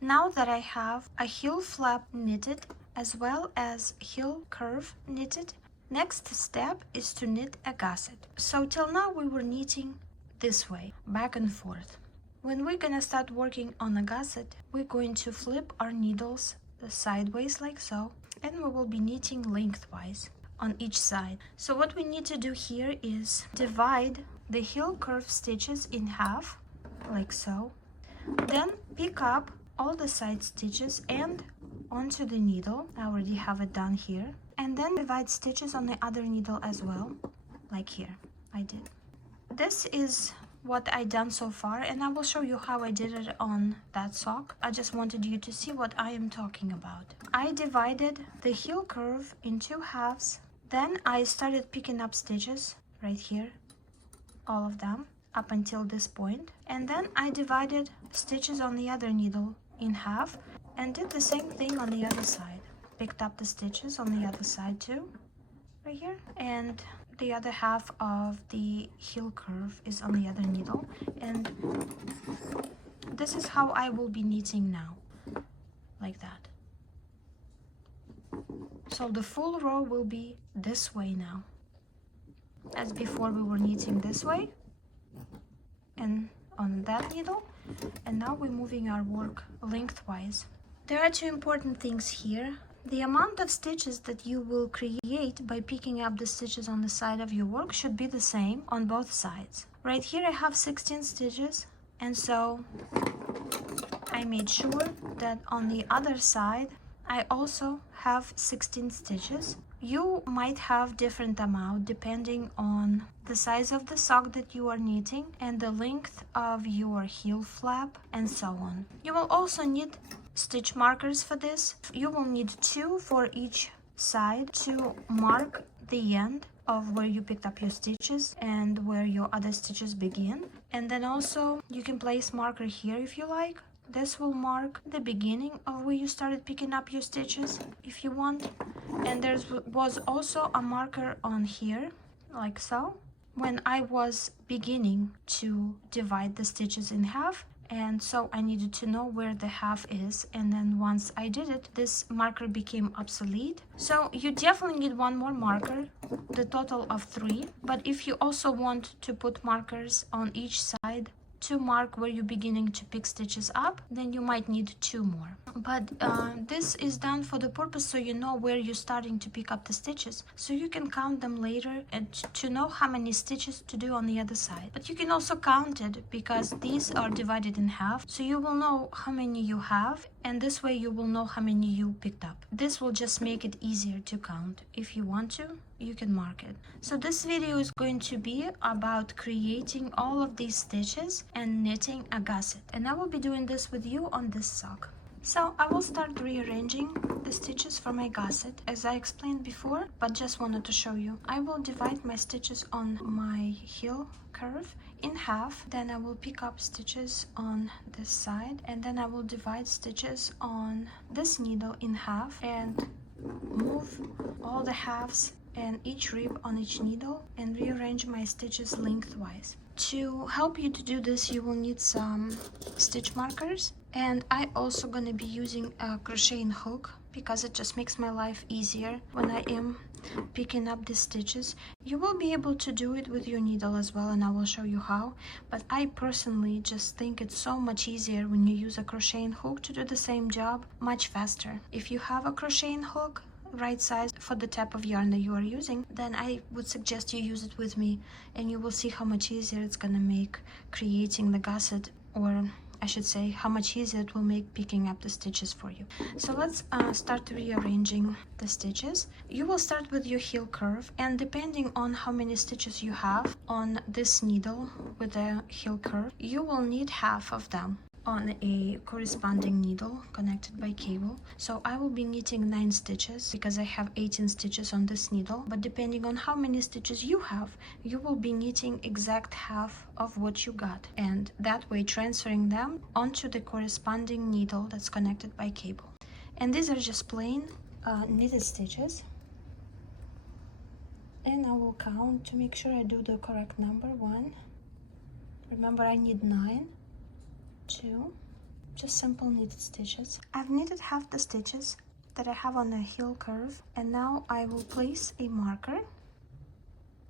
Now that I have a heel flap knitted as well as heel curve knitted, next step is to knit a gusset. So till now we were knitting this way, back and forth. When we're gonna start working on a gusset, we're going to flip our needles sideways like so, and we will be knitting lengthwise on each side. So what we need to do here is divide the heel curve stitches in half, like so, then pick up all the side stitches and onto the needle. I already have it done here, and then divide stitches on the other needle as well, like here I did. This is what I done so far, and I will show you how I did it on that sock. I just wanted you to see what I am talking about. I divided the heel curve in two halves, then I started picking up stitches right here, all of them up until this point, and then I divided stitches on the other needle in half and did the same thing on the other side. Picked up the stitches on the other side too, right here, and the other half of the heel curve is on the other needle, and this is how I will be knitting now, like that. So the full row will be this way now. As before, we were knitting this way and on that needle, and now we're moving our work lengthwise. There are two important things here. The amount of stitches that you will create by picking up the stitches on the side of your work should be the same on both sides. Right here I have 16 stitches, and so I made sure that on the other side I also have 16 stitches. You might have different amount depending on the size of the sock that you are knitting and the length of your heel flap and so on. You will also need stitch markers for this. You will need 2 for each side to mark the end of where you picked up your stitches and where your other stitches begin. And then also you can place marker here if you like. This will mark the beginning of where you started picking up your stitches if you want. And there was also a marker on here, like so, when I was beginning to divide the stitches in half. And so I needed to know where the half is, and then once I did it, this marker became obsolete. So you definitely need one more marker, the total of 3. But if you also want to put markers on each side to mark where you're beginning to pick stitches up, then you might need 2 more. But this is done for the purpose so you know where you're starting to pick up the stitches, so you can count them later and to know how many stitches to do on the other side. But you can also count it because these are divided in half, so you will know how many you have, and this way you will know how many you picked up. This will just make it easier to count. If you want to, you can mark it. So this video is going to be about creating all of these stitches and knitting a gusset, and I will be doing this with you on this sock. So I will start rearranging the stitches for my gusset as I explained before, but just wanted to show you. I will divide my stitches on my heel curve in half, then I will pick up stitches on this side, and then I will divide stitches on this needle in half and move all the halves and each rib on each needle and rearrange my stitches lengthwise. To help you to do this, you will need some stitch markers, and I also gonna be using a crocheting hook because it just makes my life easier when I am picking up the stitches. You will be able to do it with your needle as well, and I will show you how, but I personally just think it's so much easier when you use a crocheting hook to do the same job much faster. If you have a crocheting hook right size for the type of yarn that you are using, then I would suggest you use it with me, and you will see how much easier it's gonna make creating the gusset, or I should say how much easier it will make picking up the stitches for you. So let's start rearranging the stitches. You will start with your heel curve, and depending on how many stitches you have on this needle with the heel curve, you will need half of them on a corresponding needle connected by cable. So I will be knitting 9 stitches because I have 18 stitches on this needle, but depending on how many stitches you have, you will be knitting exact half of what you got, and that way transferring them onto the corresponding needle that's connected by cable. And these are just plain knitted stitches. and I will count to make sure I do the correct number. 1, remember I need 9, 2, just simple knitted stitches. I've knitted half the stitches that I have on the heel curve, and now I will place a marker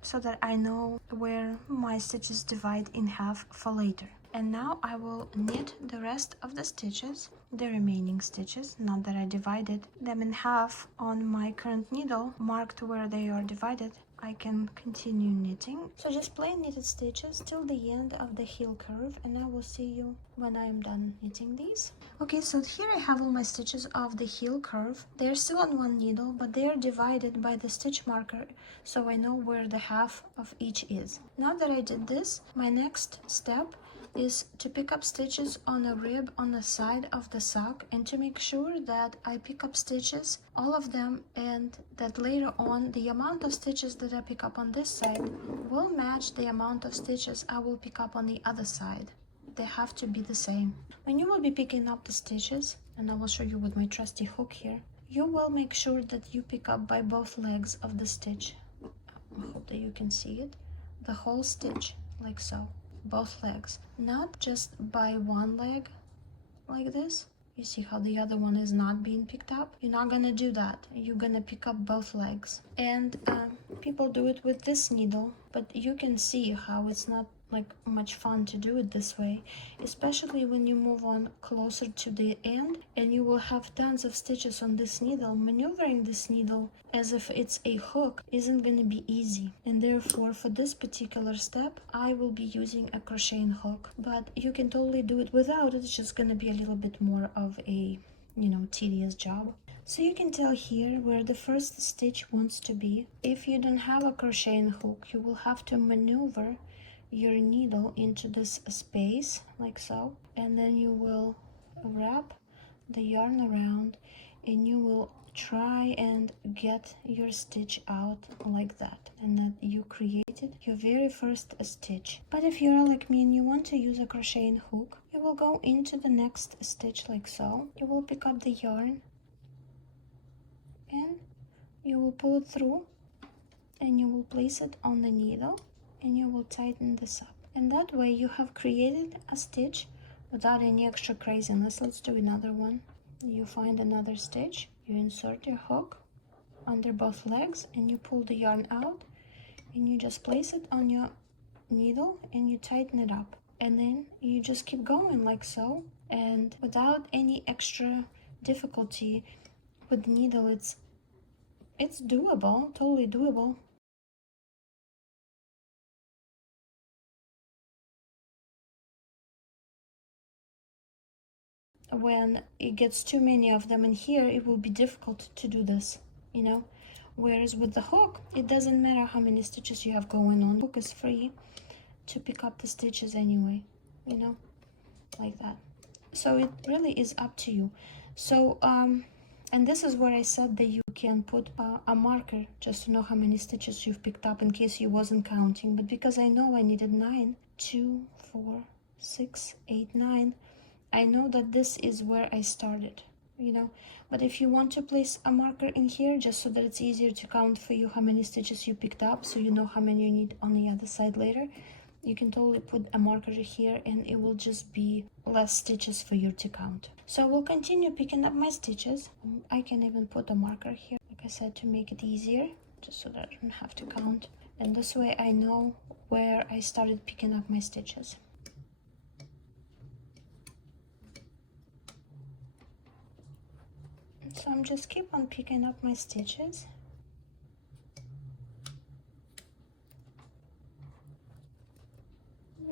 so that I know where my stitches divide in half for later. And now I will knit the rest of the stitches, the remaining stitches, not that I divided them in half on my current needle, marked where they are divided. I can continue knitting. So just plain knitted stitches till the end of the heel curve, and I will see you when I am done knitting these. Okay, so here I have all my stitches of the heel curve. They're still on one needle, but they are divided by the stitch marker, so I know where the half of each is. Now that I did this, my next step is to pick up stitches on a rib on the side of the sock, and to make sure that I pick up stitches, all of them, and that later on the amount of stitches that I pick up on this side will match the amount of stitches I will pick up on the other side. They have to be the same. When you will be picking up the stitches, and I will show you with my trusty hook here, you will make sure that you pick up by both legs of the stitch. I hope that you can see it. The whole stitch, like so. Both legs, not just by one leg like this. You see how the other one is not being picked up? You're not gonna do that. You're gonna pick up both legs. And people do it with this needle, but you can see how it's not like much fun to do it this way, especially when you move on closer to the end and you will have tons of stitches on this needle. Maneuvering this needle as if it's a hook isn't going to be easy, and therefore for this particular step I will be using a crocheting hook, but you can totally do it without. It's just going to be a little bit more of a, you know, tedious job. So you can tell here where the first stitch wants to be. If you don't have a crocheting hook, you will have to maneuver your needle into this space like so, and then you will wrap the yarn around and you will try and get your stitch out like that, and that you created your very first stitch. But if you're like me and you want to use a crocheting hook, you will go into the next stitch like so. You will pick up the yarn and you will pull it through, and you will place it on the needle, and you will tighten this up, and that way you have created a stitch without any extra craziness. Let's do another one. You find another stitch, you insert your hook under both legs, and you pull the yarn out, and you just place it on your needle and you tighten it up, and then you just keep going like so, and without any extra difficulty with the needle. It's doable, totally doable. When it gets too many of them in here, it will be difficult to do this, you know. Whereas with the hook, it doesn't matter how many stitches you have going on. The hook is free to pick up the stitches anyway, you know, like that. So it really is up to you. So and this is where I said that you can put a marker just to know how many stitches you've picked up in case you wasn't counting. But because I know I needed 9, 2, 4, 6, 8, 9, I know that this is where I started, you know. But if you want to place a marker in here just so that it's easier to count for you how many stitches you picked up, so you know how many you need on the other side later, you can totally put a marker here, and it will just be less stitches for you to count. So I will continue picking up my stitches. I can even put a marker here, like I said, to make it easier, just so that I don't have to count. And this way I know where I started picking up my stitches. So I'm just keep on picking up my stitches.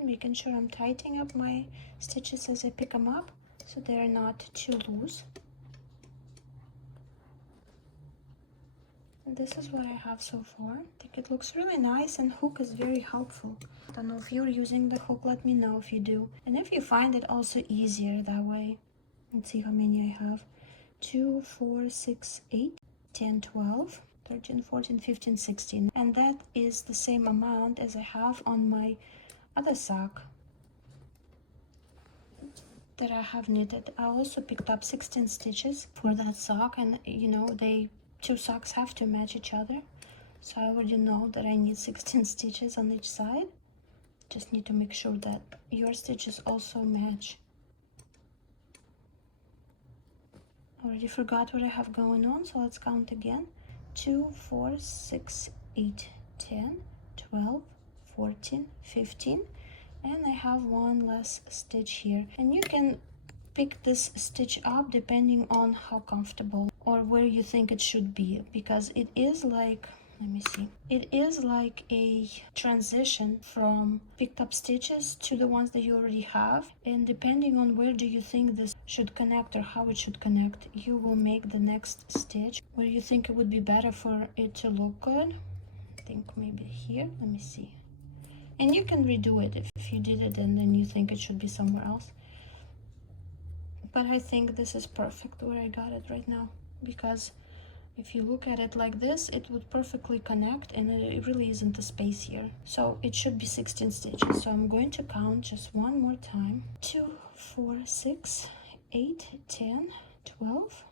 Making sure I'm tightening up my stitches as I pick them up so they're not too loose. And this is what I have so far. I think it looks really nice, and hook is very helpful. I don't know if you're using the hook, let me know if you do. And if you find it also easier that way. Let's see how many I have. 2, 4, 6, 8, 10, 12, 13, 14, 15, 16. And that is the same amount as I have on my other sock that I have knitted. I also picked up 16 stitches for that sock, and you know, two socks have to match each other. So I already know that I need 16 stitches on each side. Just need to make sure that your stitches also match. Already forgot what I have going on, so let's count again. 2, 4, 6, 8, 10, 12, 14, 15, and I have one less stitch here. And you can pick this stitch up depending on how comfortable or where you think it should be, because it is like, let me see, it is like a transition from picked up stitches to the ones that you already have, and depending on where do you think this should connect or how it should connect, you will make the next stitch where you think it would be better for it to look good. I think maybe here, let me see. And you can redo it if you did it and then you think it should be somewhere else. But I think this is perfect where I got it right now, because if you look at it like this, it would perfectly connect, and it really isn't a space here. So it should be 16 stitches. So I'm going to count just one more time. 2, 4, 6, 8, 10, 12,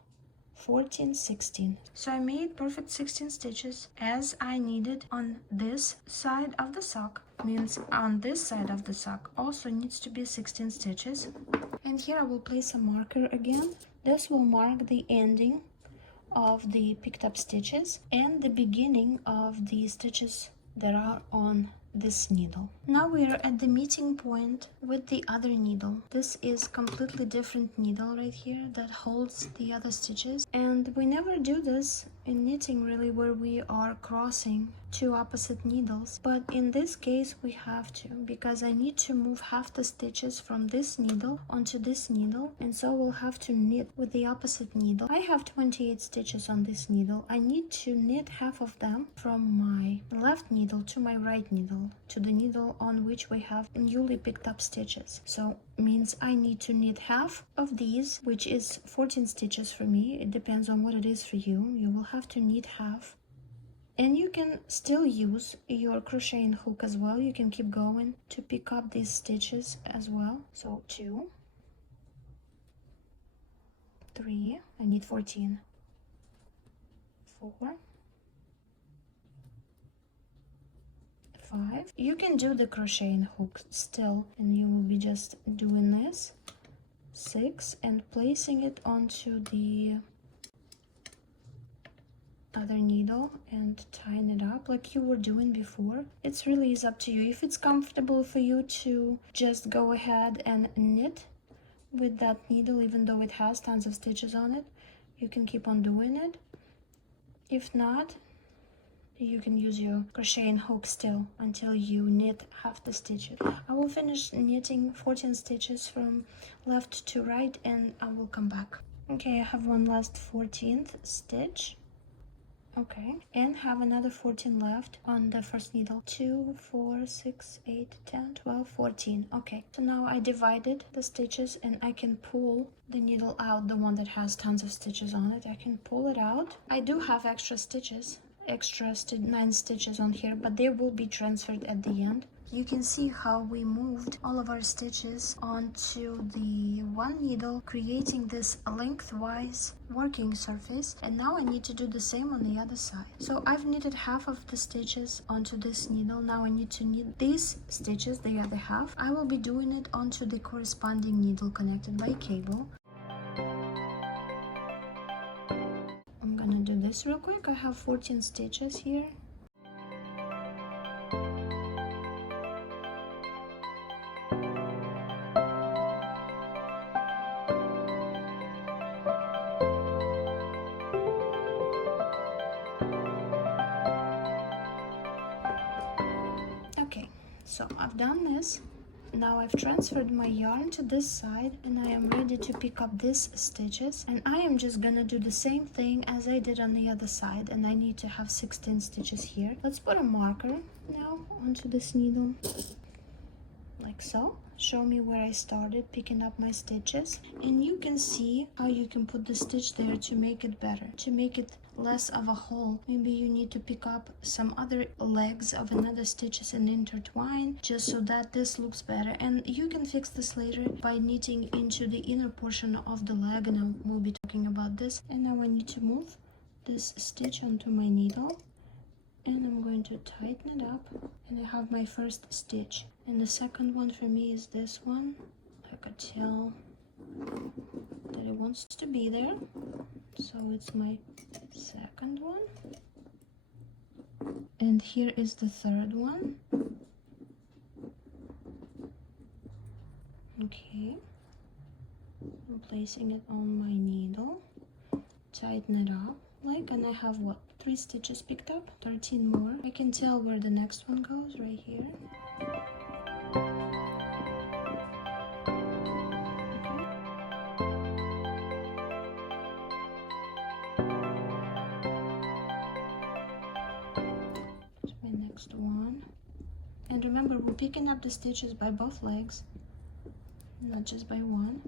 14, 16. So I made perfect 16 stitches as I needed on this side of the sock. Means on this side of the sock also needs to be 16 stitches. And here I will place a marker again. This will mark the ending of the picked up stitches and the beginning of the stitches that are on this needle. Now we are at the meeting point with the other needle. This is completely different needle right here that holds the other stitches, and we never do this in knitting really, where we are crossing two opposite needles, but in this case we have to, because I need to move half the stitches from this needle onto this needle, and so we'll have to knit with the opposite needle. I have 28 stitches on this needle. I need to knit half of them from my left needle to my right needle, to the needle on which we have newly picked up stitches. So means I need to knit half of these, which is 14 stitches for me. It depends on what it is for you. You will have to knit half, and you can still use your crocheting hook as well. You can keep going to pick up these stitches as well. So 2, 3, I need 14, 4, 5. You can do the crocheting hook still, and you will be just doing this. 6, and placing it onto the other needle and tying it up like you were doing before. It's really is up to you. If it's comfortable for you to just go ahead and knit with that needle, even though it has tons of stitches on it, you can keep on doing it. If not, you can use your crocheting hook still until you knit half the stitches. I will finish knitting 14 stitches from left to right, and I will come back. Okay, I have one last 14th stitch. Okay, and have another 14 left on the first needle. 2, 4, 6, 8, 10, 12, 14. Okay, so now I divided the stitches, and I can pull the needle out, the one that has tons of stitches on it. I can pull it out. I do have extra stitches, 9 stitches on here, but they will be transferred at the end. You can see how we moved all of our stitches onto the one needle, creating this lengthwise working surface, and now I need to do the same on the other side. So I've knitted half of the stitches onto this needle. Now I need to knit these stitches, the other half. I will be doing it onto the corresponding needle connected by cable. I'm gonna do this real quick. I have 14 stitches here. Okay, so I've done this. Now I've transferred my yarn to this side, and I am ready to pick up these stitches, and I am just gonna do the same thing as I did on the other side, and I need to have 16 stitches here. Let's put a marker now onto this needle like so. Show me where I started picking up my stitches, and you can see how you can put the stitch there to make it better, to make it less of a hole. Maybe you need to pick up some other legs of another stitches and intertwine, just so that this looks better. And you can fix this later by knitting into the inner portion of the leg, and I will be talking about this. And now I need to move this stitch onto my needle, and I'm going to tighten it up, and I have my first stitch. And the second one for me is this one. I could tell that it wants to be there, so it's my second one. And here is the third one. Okay, I'm placing it on my needle, tighten it up, and I have what, 3 stitches picked up, 13 more. I can tell where the next one goes, right here. Next one. And remember, we're picking up the stitches by both legs, not just by one.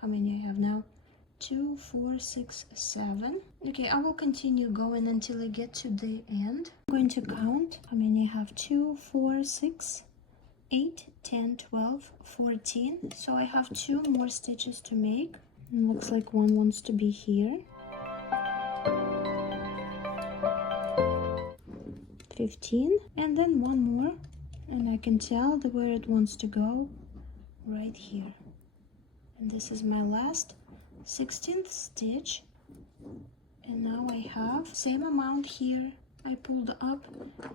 How many I have now? 2, 4, 6, 7. Okay, I will continue going until I get to the end. I'm going to count how many I have. 2, 4, 6, 8, 10, 12, 14. So I have 2 more stitches to make. It looks like one wants to be here. 15, and then one more, and I can tell where it wants to go, right here. And this is my last 16th stitch, and now I have same amount here. I pulled up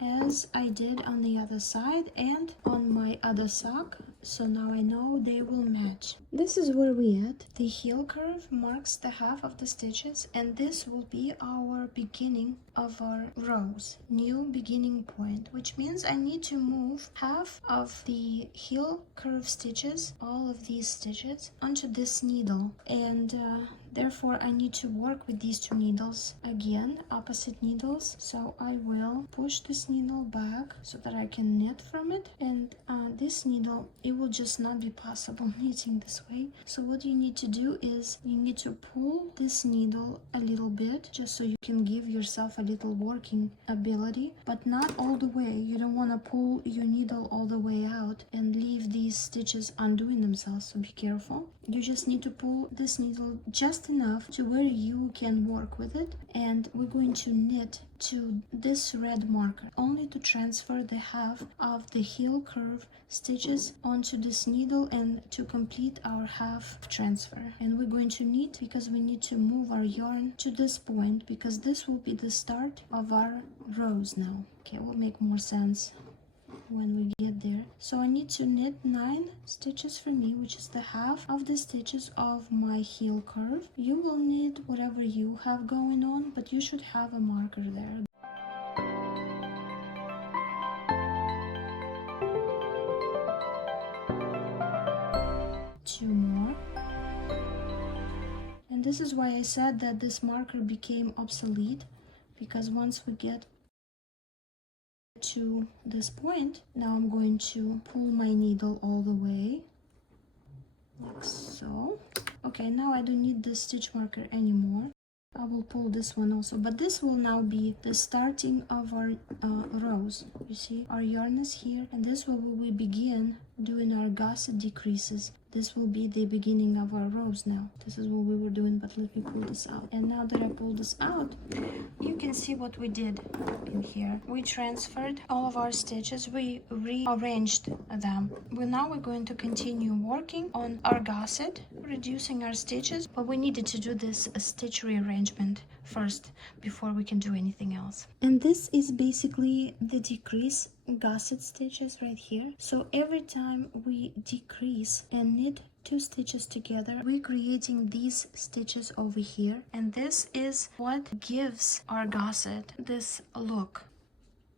as I did on the other side and on my other sock, so now I know they will match. This is where we at. The heel curve marks the half of the stitches, and this will be our beginning of our rows, new beginning point, which means I need to move half of the heel curve stitches, all of these stitches, onto this needle, and therefore I need to work with these 2 needles again, opposite needles. So I will push this needle back so that I can knit from it, and this needle, it will just not be possible knitting this way. So what you need to do is you need to pull this needle a little bit, just so you can give yourself a little working ability, but not all the way. You don't want to pull your needle all the way out and leave these stitches undoing themselves, so be careful. You just need to pull this needle just enough to where you can work with it, and we're going to knit to this red marker, only to transfer the half of the heel curve stitches onto this needle and to complete our half transfer. And we're going to knit because we need to move our yarn to this point, because this will be the start of our rows now. Okay, it will make more sense when we get there. So I need to knit 9 stitches for me, which is the half of the stitches of my heel curve. You will knit whatever you have going on, but you should have a marker there. Two more. And this is why I said that this marker became obsolete, because once we get to this point, now I'm going to pull my needle all the way, like so. Okay, now I don't need this stitch marker anymore. I will pull this one also, but this will now be the starting of our rows. You see, our yarn is here, and this will we begin doing our gusset decreases. This will be the beginning of our rows now. This is what we were doing, but let me pull this out. And now that I pull this out, you can see what we did in here. We transferred all of our stitches, we rearranged them. Now we're going to continue working on our gusset, reducing our stitches, but we needed to do this stitch rearrangement first before we can do anything else. And this is basically the decrease gusset stitches right here. So every time we decrease and knit 2 stitches together, we're creating these stitches over here, and this is what gives our gusset this look.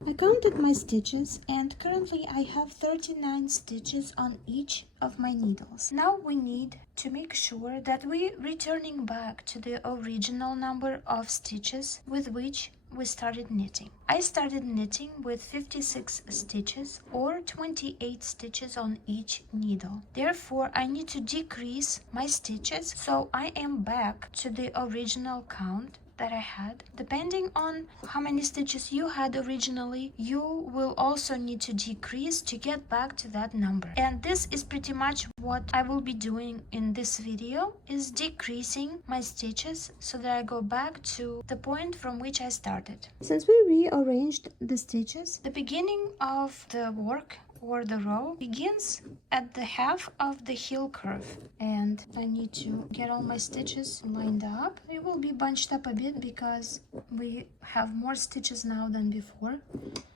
I counted my stitches, and currently I have 39 stitches on each of my needles. Now we need to make sure that we're returning back to the original number of stitches with which we started knitting. I started knitting with 56 stitches, or 28 stitches on each needle. Therefore, I need to decrease my stitches, so I am back to the original count that I had. Depending on how many stitches you had originally, you will also need to decrease to get back to that number. And this is pretty much what I will be doing in this video, is decreasing my stitches so that I go back to the point from which I started. Since we rearranged the stitches, the beginning of the work or the row begins at the half of the heel curve, and I need to get all my stitches lined up. It will be bunched up a bit because we have more stitches now than before,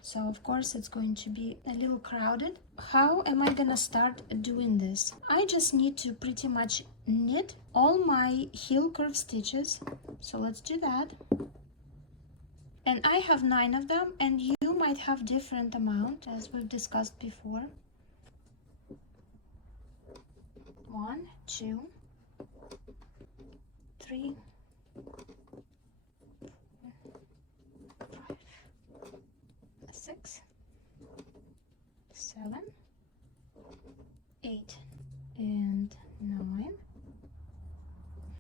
so of course it's going to be a little crowded. How am I gonna start doing this? I just need to pretty much knit all my heel curve stitches, so let's do that. And I have 9 of them, and you might have different amount, as we've discussed before. 1, 2, 3, 4, 5, 6, 7, 8, and 9.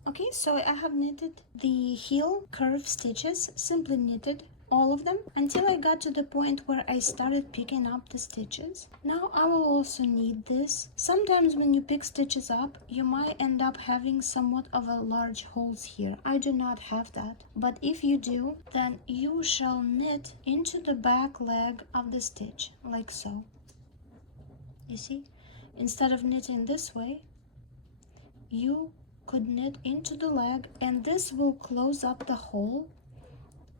Okay, so I have knitted the heel curve stitches, simply knitted all of them until I got to the point where I started picking up the stitches. Now I will also need this. Sometimes when you pick stitches up, you might end up having somewhat of a large holes here. I do not have that, but if you do, then you shall knit into the back leg of the stitch, like so. You see, instead of knitting this way, you could knit into the leg, and this will close up the hole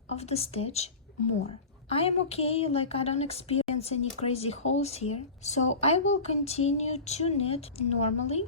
of the stitch more. I am okay, like I don't experience any crazy holes here, so I will continue to knit normally.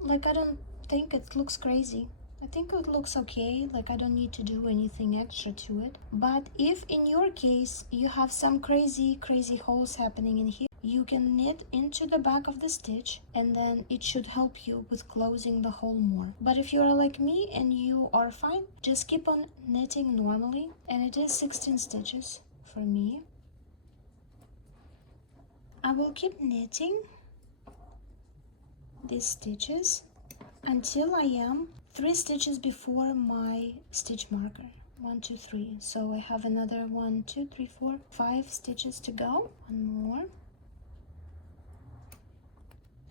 Like I don't think it looks crazy. I think it looks okay, like I don't need to do anything extra to it. But if in your case you have some crazy holes happening in here, you can knit into the back of the stitch, and then it should help you with closing the hole more. But if you are like me and you are fine, just keep on knitting normally. And it is 16 stitches for me. I will keep knitting these stitches until I am 3 stitches before my stitch marker. 1, 2, 3. So I have another 1, 2, 3, 4, 5 stitches to go. One more.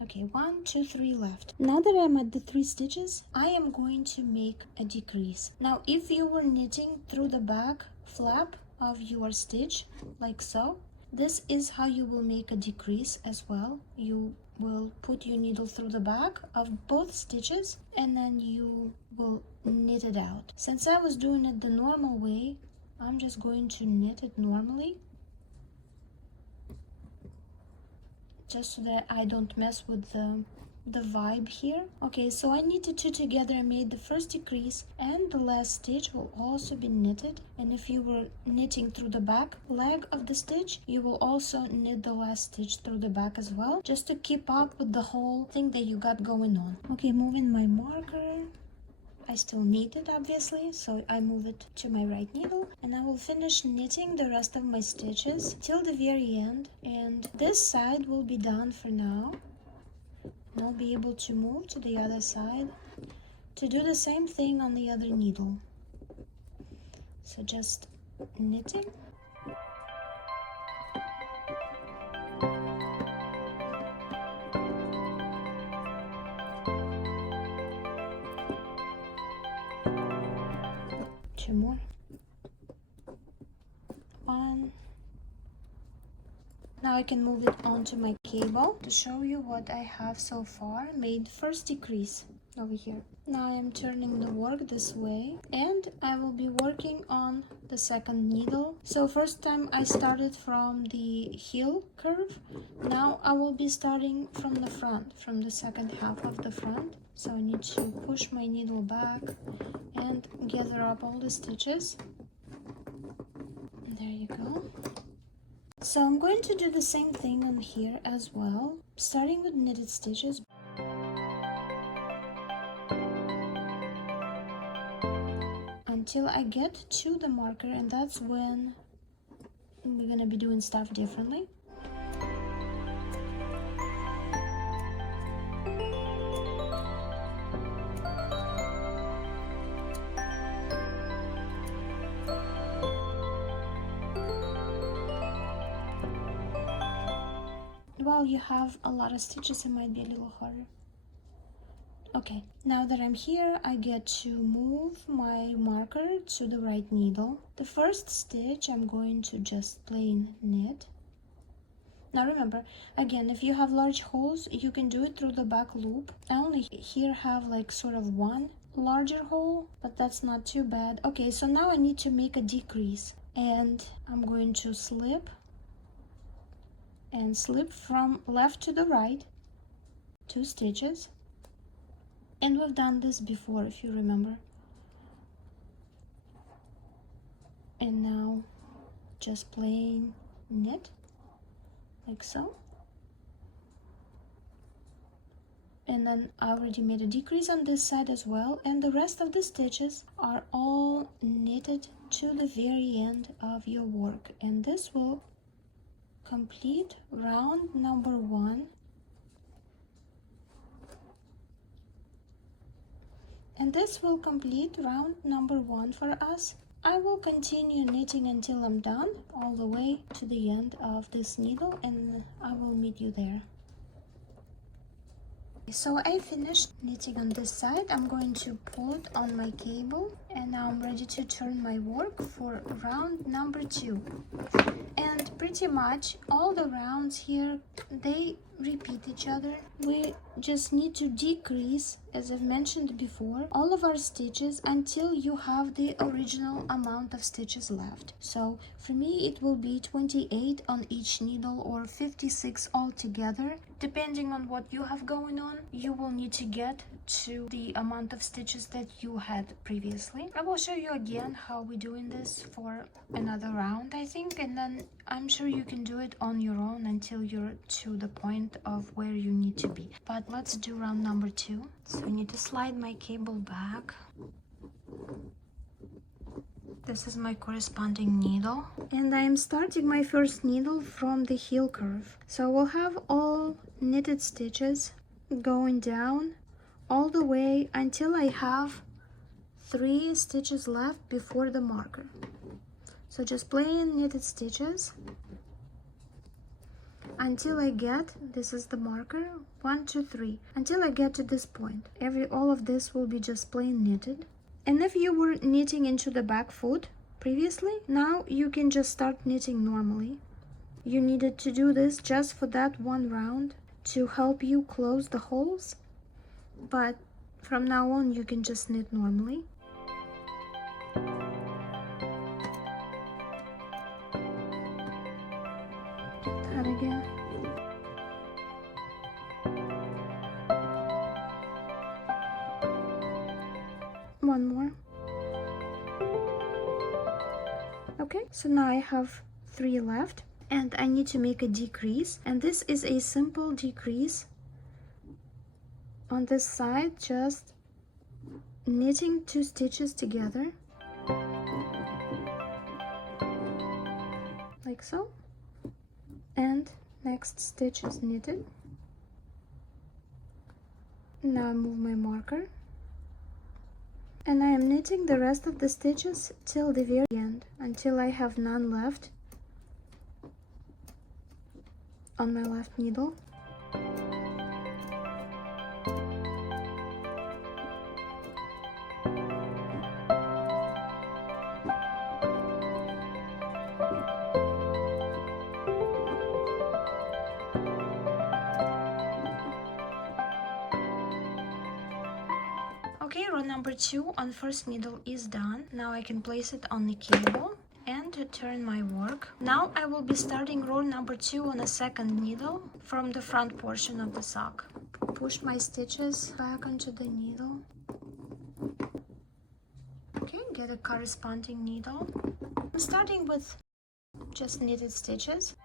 Okay, 1, 2, 3 left. Now that I'm at the 3 stitches, I am going to make a decrease. Now, if you were knitting through the back flap of your stitch, like so, this is how you will make a decrease as well. You will put your needle through the back of both stitches, and then you will knit it out. Since I was doing it the normal way, I'm just going to knit it normally, just so that I don't mess with the vibe here. Okay, so I knitted 2 together. I made the first decrease, and the last stitch will also be knitted. And if you were knitting through the back leg of the stitch, you will also knit the last stitch through the back as well, just to keep up with the whole thing that you got going on. Okay, moving my marker. I still need it, obviously, so I move it to my right needle, and I will finish knitting the rest of my stitches till the very end. And this side will be done for now. And I'll be able to move to the other side to do the same thing on the other needle. So just knitting. Two more. 1. Now I can move it onto my cable to show you what I have so far made. First decrease over here. Now I'm turning the work this way, and I will be working on the second needle. So first time I started from the heel curve. Now I will be starting from the front, from the second half of the front. So I need to push my needle back and gather up all the stitches. There you go. So I'm going to do the same thing on here as well, starting with knitted stitches. until I get to the marker, and that's when we're gonna be doing stuff differently. While you have a lot of stitches, it might be a little harder. Okay, now that I'm here, I get to move my marker to the right needle. The first stitch, I'm going to just plain knit. Now remember, again, if you have large holes, you can do it through the back loop. I only here have like sort of one larger hole, but that's not too bad. Okay, so now I need to make a decrease, and I'm going to slip and slip from left to the right, 2 stitches. And we've done this before, if you remember. And now just plain knit, like so. And then I already made a decrease on this side as well, and the rest of the stitches are all knitted to the very end of your work. And this will complete round number 1. And this will complete round number 1 for us. I will continue knitting until I'm done, all the way to the end of this needle, and I will meet you there. So I finished knitting on this side. I'm going to pull it on my cable, and now I'm ready to turn my work for round number 2. And pretty much all the rounds here, they repeat each other. We just need to decrease, as I've mentioned before, all of our stitches until you have the original amount of stitches left. So for me, it will be 28 on each needle or 56 altogether. Depending on what you have going on, you will need to get to the amount of stitches that you had previously. I will show you again how we're doing this for another round, I think, and then I'm sure you can do it on your own until you're to the point of where you need to be. But let's do round number 2. So I need to slide my cable back. This is my corresponding needle, and I am starting my first needle from the heel curve. So we'll have all knitted stitches going down all the way until I have 3 stitches left before the marker. So just plain knitted stitches until I get, this is the marker, 1, 2, 3, until I get to this point. All of this will be just plain knitted. And if you were knitting into the back foot previously, now you can just start knitting normally. You needed to do this just for that one round to help you close the holes, but from now on you can just knit normally. That again. One more. Okay, so now I have 3 left, and I need to make a decrease, and this is a simple decrease on this side, just knitting 2 stitches together like so, and next stitch is knitted. Now I move my marker, and I am knitting the rest of the stitches till the very end, until I have none left on my left needle. Okay, row number 2 on first needle is done. Now I can place it on the cable and turn my work. Now I will be starting row number 2 on a second needle from the front portion of the sock. Push my stitches back onto the needle. Okay, get a corresponding needle. I'm starting with just knitted stitches.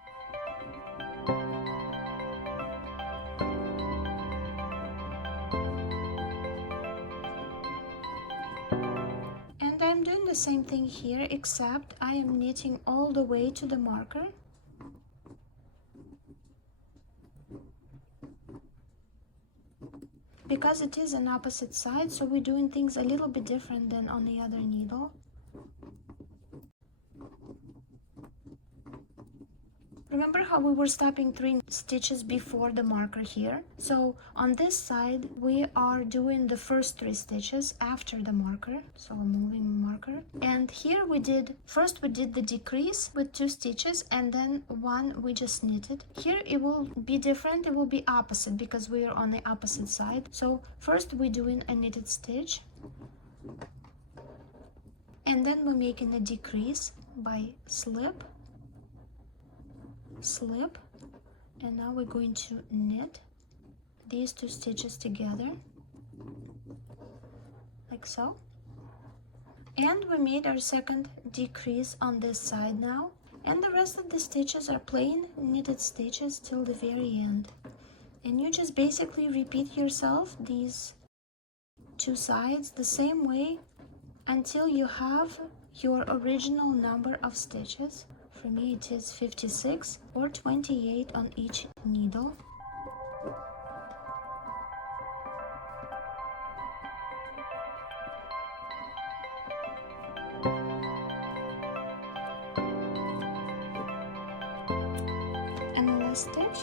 the same thing here, except I am knitting all the way to the marker. Because it is an opposite side, so we're doing things a little bit different than on the other needle. Remember how we were stopping 3 stitches before the marker here? So on this side, we are doing the first 3 stitches after the marker. So I'm moving the marker. And here we did the decrease with 2 stitches, and then 1 we just knitted. Here it will be different, it will be opposite because we are on the opposite side. So first we're doing a knitted stitch, and then we're making a decrease by slip, slip, and now we're going to knit these 2 stitches together like so, and we made our second decrease on this side now, and the rest of the stitches are plain knitted stitches till the very end. And you just basically repeat yourself these 2 sides the same way until you have your original number of stitches. For me it is 56 or 28 on each needle. And the last stitch.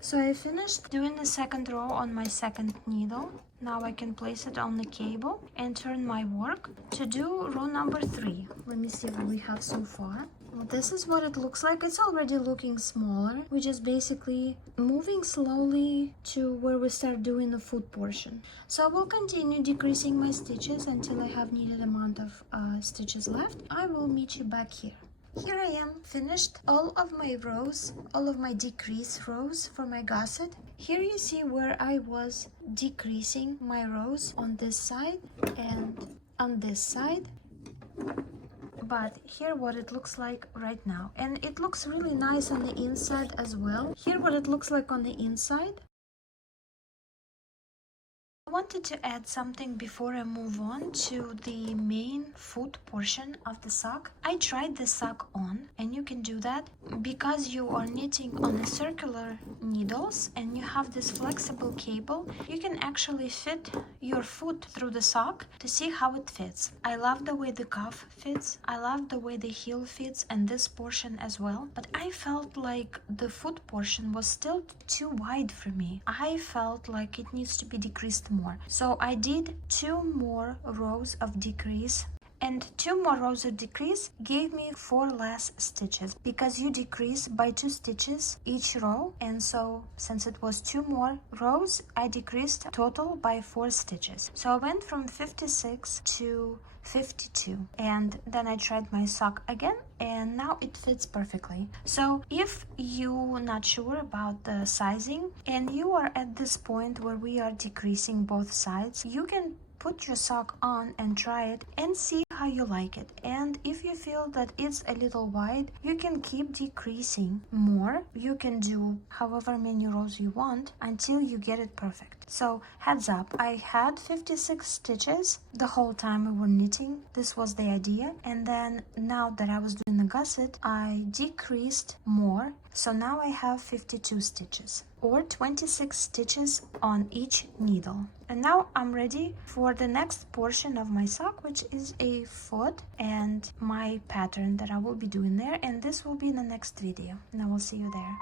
So I finished doing the second row on my second needle. Now I can place it on the cable and turn my work to do row number 3. Let me see what we have so far. Well, this is what it looks like. It's already looking smaller. We're just basically moving slowly to where we start doing the foot portion. So I will continue decreasing my stitches until I have needed amount of stitches left. I will meet you back here. Here I am, finished all of my rows, all of my decrease rows for my gusset. Here you see where I was decreasing my rows on this side and on this side. But here what it looks like right now. And it looks really nice on the inside as well. Here what it looks like on the inside. I wanted to add something before I move on to the main foot portion of the sock. I tried the sock on, and you can do that because you are knitting on the circular needles and you have this flexible cable. You can actually fit your foot through the sock to see how it fits. I love the way the cuff fits, I love the way the heel fits, and this portion as well, but I felt like the foot portion was still too wide for me. I felt like it needs to be decreased more. So I did 2 more rows of decrease, and 2 more rows of decrease gave me 4 less stitches because you decrease by 2 stitches each row, and so since it was 2 more rows, I decreased total by 4 stitches. So I went from 56 to 52, and then I tried my sock again, and now it fits perfectly. So if you're not sure about the sizing and you are at this point where we are decreasing both sides, you can put your sock on and try it and see how you like it. And if you feel that it's a little wide, you can keep decreasing more. You can do however many rows you want until you get it perfect. So heads up, I had 56 stitches the whole time we were knitting. This was the idea. And then now that I was doing the gusset, I decreased more. So now I have 52 stitches or 26 stitches on each needle. And now I'm ready for the next portion of my sock, which is a foot and my pattern that I will be doing there. And this will be in the next video, and I will see you there.